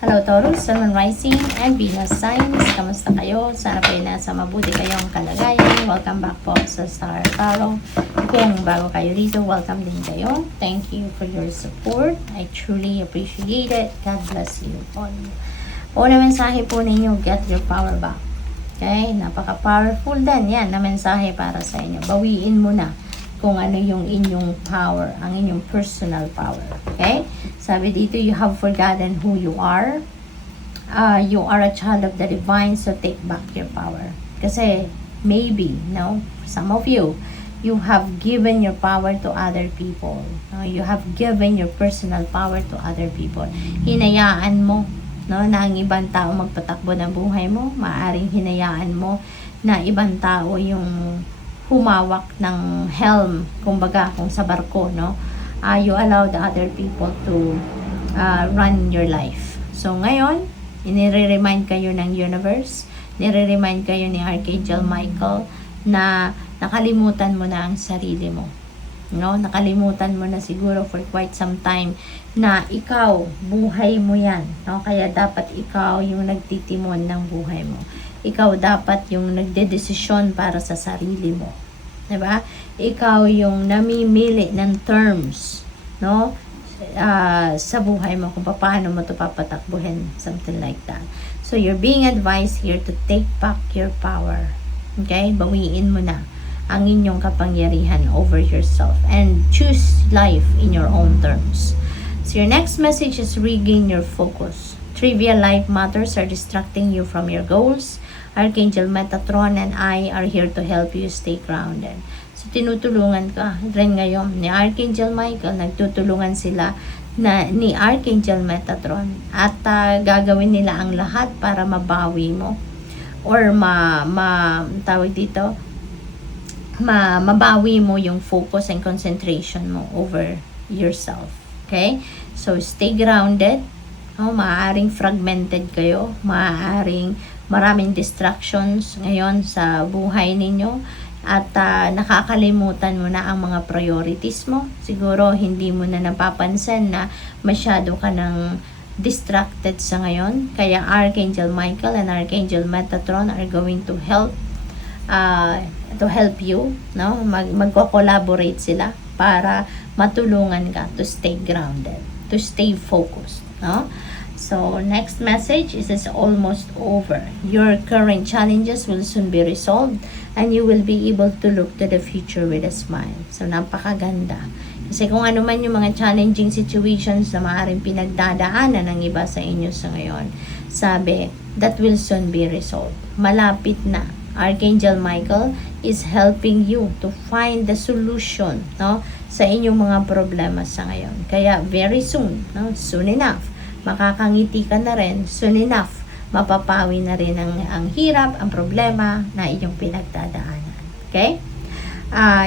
Hello Taurus, Sun, Moon, Rising, and Venus signs. Kamusta kayo? Sana po nasa mabuti kayong kalagayan. Welcome back po sa Star Tarot. Kung bago kayo dito, welcome din kayo. Thank you for your support. I truly appreciate it. God bless you all. Una mensahe po ninyo, get your power back. Okay? Napaka-powerful din yan na mensahe para sa inyo. Bawiin mo na kung ano yung inyong power, ang inyong personal power. Okay? Sabi dito, you have forgotten who you are. You are a child of the divine, so take back your power. Kasi, maybe, no? Some of you, you have given your power to other people. You have given your personal power to other people. Hinayaan mo, no, na ang ibang tao magpatakbo ng buhay mo. Maaring hinayaan mo na ibang tao yung humawak ng helm, kumbaga, kung sa barko, no? You allow the other people to run your life. So, ngayon, inire-remind kayo ng universe, nire-remind kayo ni Archangel Michael na nakalimutan mo na ang sarili mo. No? Nakalimutan mo na siguro for quite some time na ikaw, buhay mo yan. No? Kaya dapat ikaw yung nagtitimon ng buhay mo. Ikaw dapat yung nagdedesisyon para sa sarili mo. Diba? Ikaw yung namimili ng terms, no? Sa buhay mo, kung paano mo ito papatakbuhin. Something like that. So, you're being advised here to take back your power. Okay? Bawiin mo na ang inyong kapangyarihan over yourself and choose life in your own terms. So, your next message is regain your focus. Trivial life matters are distracting you from your goals. Archangel Metatron and I are here to help you stay grounded. So, tinutulungan ka rin ngayon ni Archangel Michael. Nagtutulungan sila ni Archangel Metatron. At gagawin nila ang lahat para mabawi mo. Or mabawi mo yung focus and concentration mo over yourself. Okay? So, stay grounded. Maaaring fragmented kayo, maaaring maraming distractions ngayon sa buhay ninyo at nakakalimutan mo na ang mga priorities mo. Siguro hindi mo na napapansin na masyado ka ng distracted sa ngayon. Kaya Archangel Michael and Archangel Metatron are going to help you, no? Magko-collaborate sila para matulungan ka to stay grounded, to stay focused, no? So, next message is it's almost over. Your current challenges will soon be resolved and you will be able to look to the future with a smile. So, napakaganda. Kasi kung ano man yung mga challenging situations na maaaring pinagdadaanan ng iba sa inyo sa ngayon, sabi, that will soon be resolved. Malapit na. Archangel Michael is helping you to find the solution, no, sa inyong mga problema sa ngayon. Kaya, very soon, no, soon enough, makakangiti ka na rin, soon enough, mapapawi na rin ang hirap, ang problema na iyong pinagdadaanan. Okay?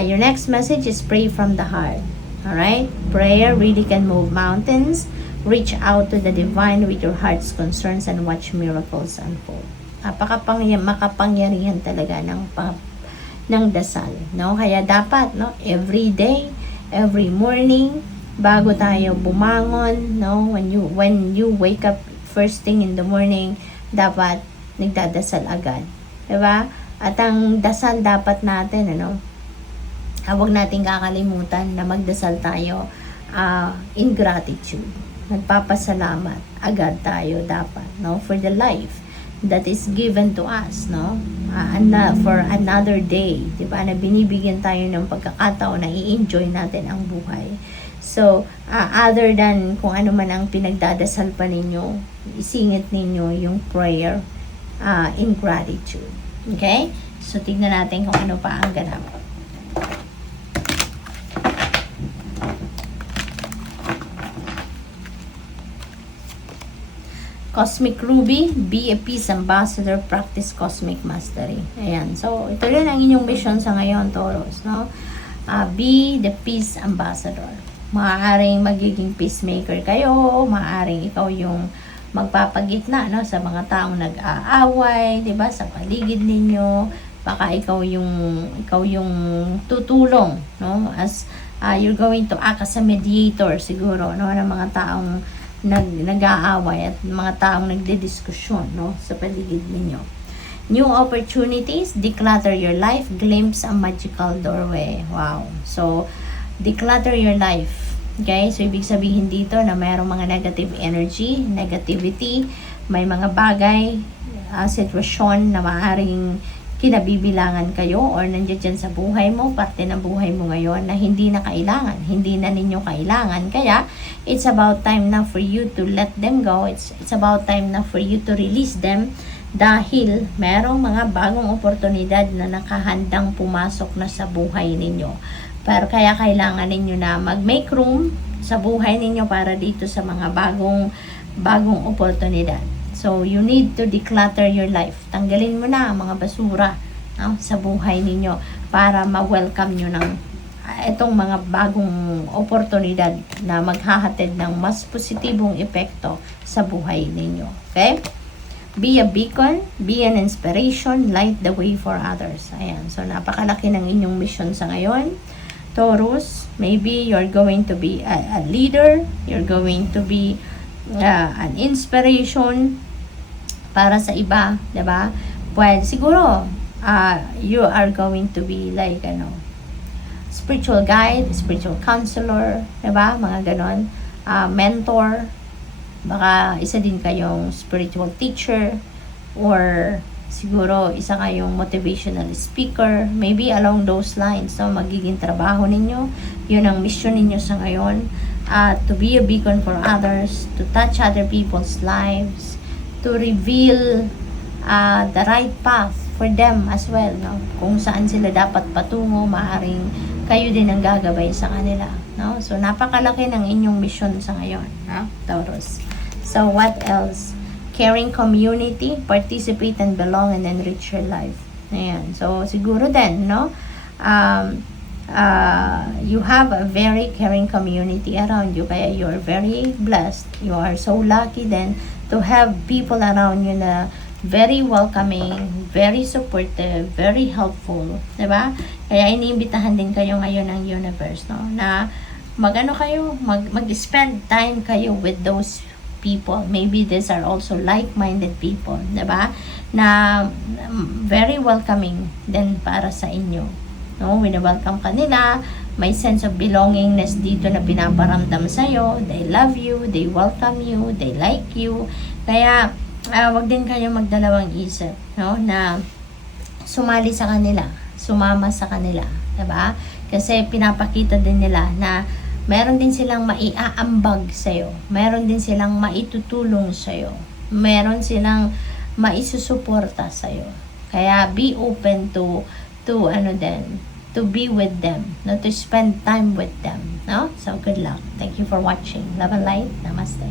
Your next message is pray from the heart. Alright? Prayer really can move mountains. Reach out to the divine with your heart's concerns and watch miracles unfold. Makapangyarihan talaga ng dasal. No? Kaya dapat, no, every day, every morning, bago tayo bumangon, no, when you wake up first thing in the morning, dapat nagdadasal agad, 'di ba? At ang dasal dapat natin, huwag nating kakalimutan na magdasal tayo in gratitude. Nagpapasalamat agad tayo dapat, no, for the life that is given to us, no? For another day, 'di ba? Na binibigyan tayo ng pagkakataon na i-enjoy natin ang buhay. So, other than kung ano man ang pinagdadasal pa ninyo, isingit ninyo yung prayer in gratitude. Okay? So, tignan natin kung ano pa ang ganap. Cosmic Ruby, be a peace ambassador, practice cosmic mastery. Ayan. So, ito rin ang inyong mission sa ngayon, Taurus, no? Be the peace ambassador. Maaaring magiging peacemaker kayo, maaaring ikaw yung magpapagitna, no, sa mga taong nag-aaway, 'di ba, sa paligid ninyo. Baka ikaw yung tutulong, no, as you're going to act as a mediator siguro, no, ng mga taong nag-aaway at mga taong nagdidiskusyon, no, sa paligid ninyo. New opportunities, declutter your life, glimpse a magical doorway. Wow. So, declutter your life. Okay? So, ibig sabihin dito na mayroong mga negative energy, negativity, may mga bagay, sitwasyon na maaaring kinabibilangan kayo or nandiyan dyan sa buhay mo, parte ng buhay mo ngayon na hindi na kailangan, hindi na ninyo kailangan. Kaya, it's about time na for you to let them go. It's about time na for you to release them dahil merong mga bagong oportunidad na nakahandang pumasok na sa buhay ninyo. Pero kaya kailangan ninyo na mag-make room sa buhay ninyo para dito sa mga bagong oportunidad. So, you need to declutter your life. Tanggalin mo na ang mga basura, no, sa buhay ninyo para ma-welcome nyo ng itong mga bagong oportunidad na maghahatid ng mas positibong epekto sa buhay ninyo. Okay? Be a beacon, be an inspiration, light the way for others. Ayan. So, napakalaki ng inyong mission sa ngayon. Taurus, maybe you're going to be a leader, you're going to be an inspiration para sa iba, 'di ba? Well, siguro you are going to be like spiritual guide, spiritual counselor, 'di ba? Mga ganon, mentor, baka isa din kayong spiritual teacher or siguro isa kayong motivational speaker, maybe along those lines, no? Magiging trabaho ninyo, yun ang mission ninyo sa ngayon, to be a beacon for others, to touch other people's lives, to reveal the right path for them as well, no? Kung saan sila dapat patungo, maaaring kayo din ang gagabay sa kanila, no? So, napakalaki ng inyong mission sa ngayon, no? Taurus. So, what else? Caring community, participate and belong and enrich your life. Ayan. So, siguro din, no? You have a very caring community around you, kaya you're very blessed. You are so lucky then to have people around you na very welcoming, very supportive, very helpful, 'di ba? Kaya iniimbitahan din kayo ngayon ng universe, no, na mag-spend time kayo with those people. Maybe these are also like-minded people, 'di ba? Na very welcoming din para sa inyo. No, wini-welcome ka nila, may sense of belongingness dito na pinaparamdam sa'yo, they love you, they welcome you, they like you, kaya wag din kayo magdalawang isip, no, na sumali sa kanila, sumama sa kanila, diba? Kasi pinapakita din nila na meron din silang maiaambag sa'yo, meron din silang maitutulong sa'yo, meron silang maisusuporta sa'yo, kaya be open to to be with them, no, to spend time with them, no? So, good luck. Thank you for watching. Love and light. Namaste.